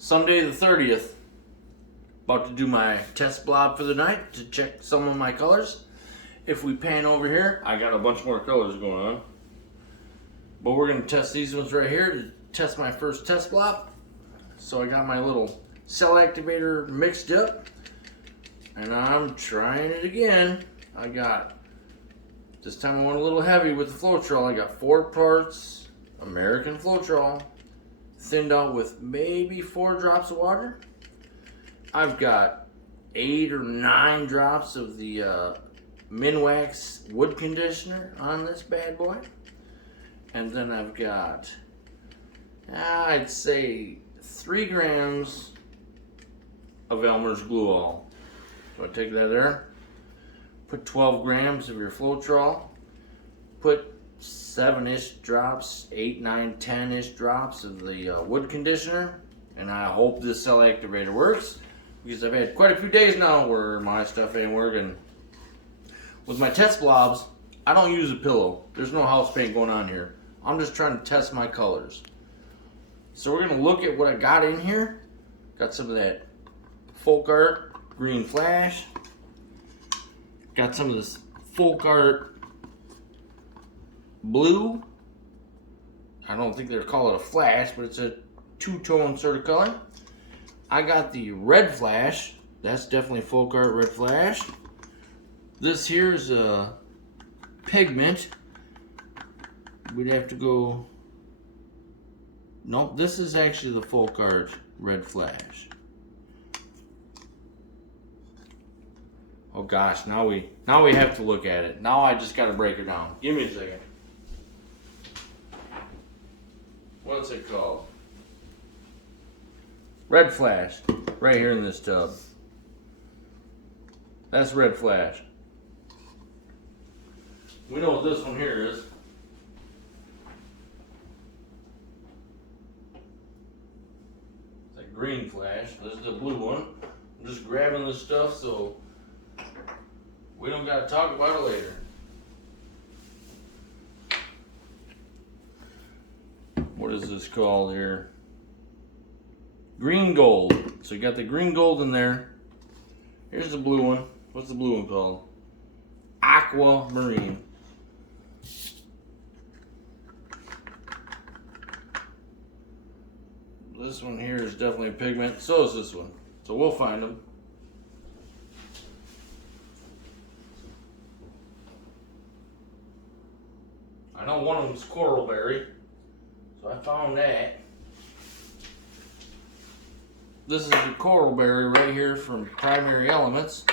Sunday the 30th. About to do my test blob for the night to check some of my colors. If we pan over here, I got a bunch more colors going on. But we're going to test these ones right here to test my first test blob. So I got my little cell activator mixed up. And I'm trying it again. This time I went a little heavy with the Floetrol. I got 4 parts American Floetrol, thinned out with maybe 4 drops of water. I've got 8 or 9 drops of the Minwax wood conditioner on this bad boy. And then I've got, I'd say 3 grams of Elmer's glue all. So I take that there. Put 12 grams of your Floetrol. Put 7-ish drops, 8, 9, 10-ish drops of the wood conditioner. And I hope this cell activator works, because I've had quite a few days now where my stuff ain't working. With my test blobs, I don't use a pillow. There's no house paint going on here. I'm just trying to test my colors. So we're gonna look at what I got in here. Got some of that folk art green flash. Got some of this folk art blue. I don't think they're calling it a flash, but it's a two-tone sort of color. I got the red flash. That's definitely folk art red flash. This here's a pigment. We'd have to go. Nope, this is actually the folk art red flash. Oh gosh, now we have to look at it. Now I just gotta break it down. Give me a second. What's it called? Red flash. Right here in this tub. That's red flash. We know what this one here is. It's a green flash. This is the blue one. I'm just grabbing this stuff so we don't gotta talk about it later. What is this called here? Green gold. So you got the green gold in there. Here's the blue one. What's the blue one called? Aquamarine. This one here is definitely a pigment. So is this one. So we'll find them. I know one of them's coral berry. So I found that. This is the coral berry right here from Primary Elements.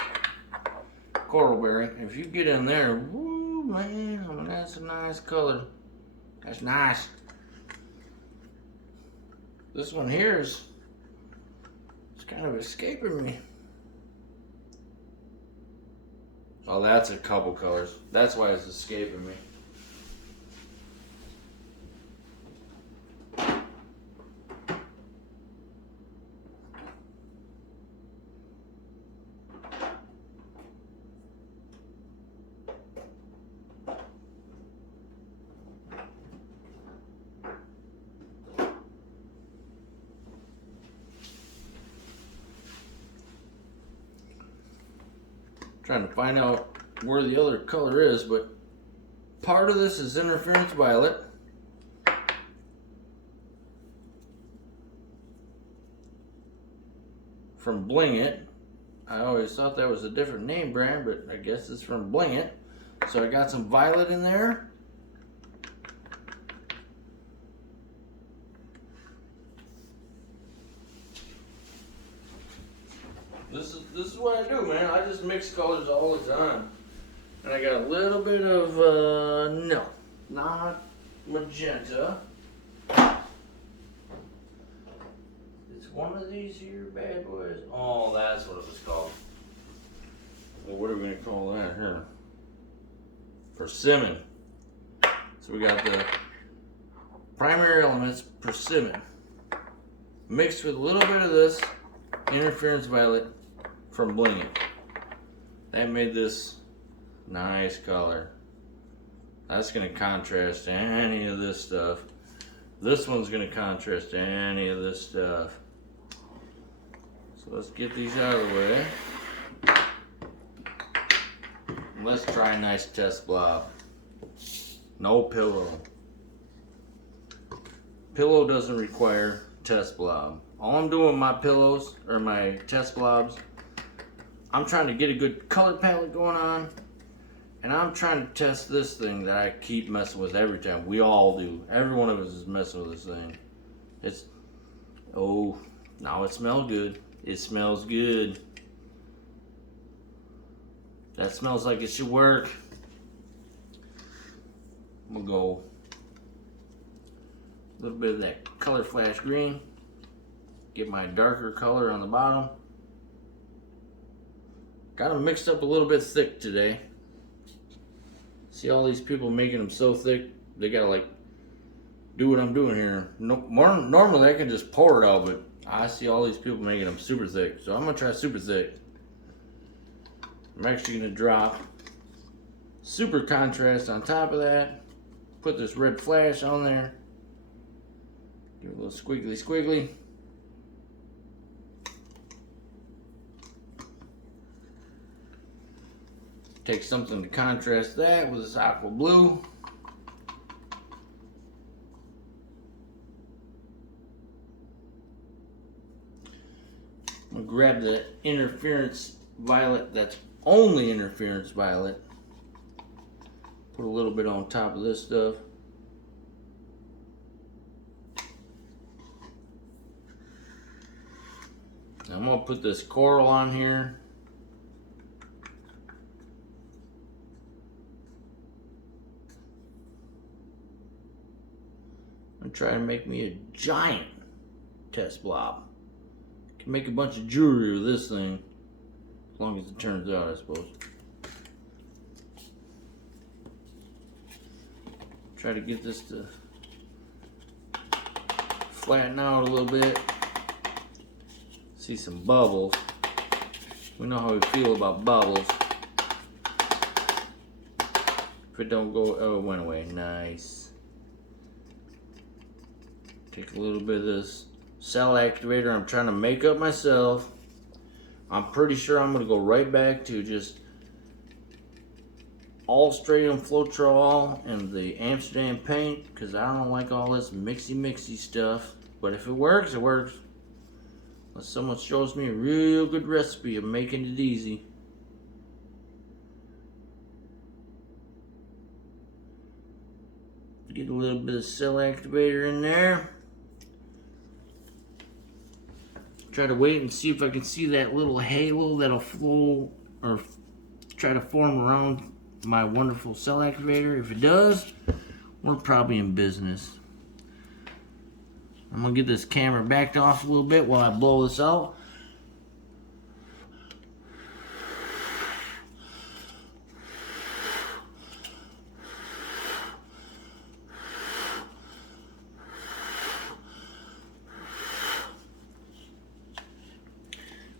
Coral berry. If you get in there, woo man, I mean, that's a nice color. That's nice. This one here it's kind of escaping me. Oh, that's a couple colors. That's why it's escaping me. Trying to find out where the other color is, but part of this is interference violet. From Bling It. I always thought that was a different name brand, but I guess it's from Bling It. So I got some violet in there. This is what I do, man. I just mix colors all the time. And I got a little bit of, no, not magenta. It's one of these here bad boys. Oh, that's what it was called. Well, what are we going to call that here? Persimmon. So we got the Primary Elements Persimmon mixed with a little bit of this interference violet from Bling It. That made this nice color. That's going to contrast any of this stuff. This one's going to contrast any of this stuff. So let's get these out of the way. Let's try a nice test blob. No pillow. Pillow doesn't require test blob. All I'm doing with my pillows, or my test blobs, I'm trying to get a good color palette going on. And I'm trying to test this thing that I keep messing with every time. We all do. Every one of us is messing with this thing. It's, oh, now it smells good. It smells good. That smells like it should work. I'm gonna go a little bit of that color flash green. Get my darker color on the bottom. Got them mixed up a little bit thick today. See all these people making them so thick, they gotta like do what I'm doing here. Normally I can just pour it out, but I see all these people making them super thick. So I'm gonna try super thick. I'm actually gonna drop super contrast on top of that. Put this red flash on there. Give it a little squiggly squiggly. Take something to contrast that with this aqua blue. I'm gonna grab the interference violet, that's only interference violet. Put a little bit on top of this stuff. Now I'm gonna put this coral on here. I'm trying to make me a giant test blob. Can make a bunch of jewelry with this thing, as long as it turns out, I suppose. Try to get this to flatten out a little bit. See some bubbles. We know how we feel about bubbles. If it don't go, oh, it went away. Nice. Take a little bit of this cell activator I'm trying to make up myself. I'm pretty sure I'm going to go right back to just Australian Floetrol and the Amsterdam paint, because I don't like all this mixy stuff. But if it works, it works. Unless someone shows me a real good recipe of making it easy. Get a little bit of cell activator in there. Try to wait and see if I can see that little halo that'll flow or try to form around my wonderful cell activator. If it does, we're probably in business. I'm gonna get this camera backed off a little bit while I blow this out.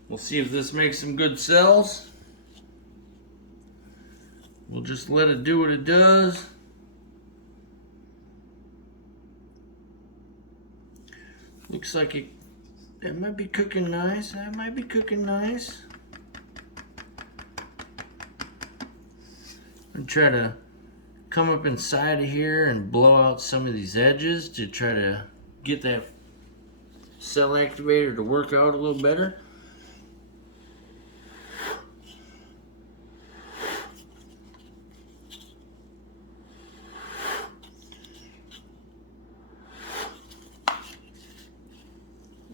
We'll see if this makes some good cells. We'll just let it do what it does. Looks like it might be cooking nice. That might be cooking nice. I'm try to come up inside of here and blow out some of these edges to try to get that cell activator to work out a little better.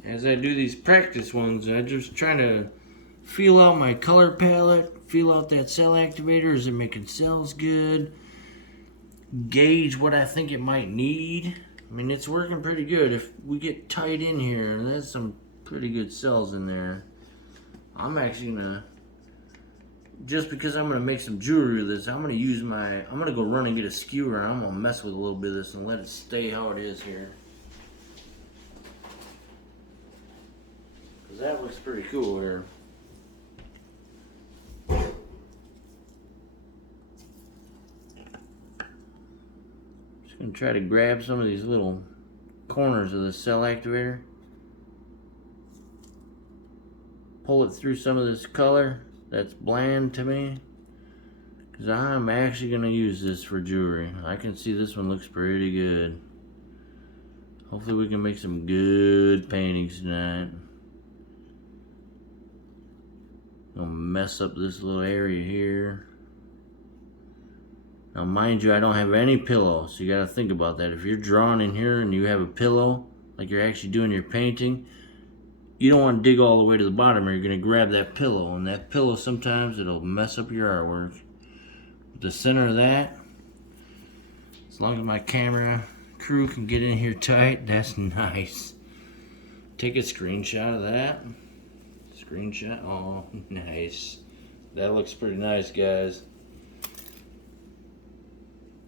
As I do these practice ones, I'm just trying to feel out my color palette, feel out that cell activator. Is it making cells good? Gauge what I think it might need. I mean, it's working pretty good. If we get tight in here, there's some pretty good cells in there. I'm actually gonna, just because I'm gonna make some jewelry with this, I'm gonna go run and get a skewer. I'm gonna mess with a little bit of this and let it stay how it is here. That looks pretty cool here. Just gonna try to grab some of these little corners of the cell activator. pull it through some of this color that's bland to me, because I'm actually going to use this for jewelry. I can see this one looks pretty good. Hopefully we can make some good paintings tonight. Gonna mess up this little area here. Now mind you, I don't have any pillow, so you gotta think about that. If you're drawing in here and you have a pillow, like you're actually doing your painting, you don't want to dig all the way to the bottom, or you're gonna grab that pillow, and that pillow sometimes it'll mess up your artwork. The center of that, as long as my camera crew can get in here tight, that's nice. Take a screenshot of that. Screenshot. Oh, nice. That looks pretty nice, guys.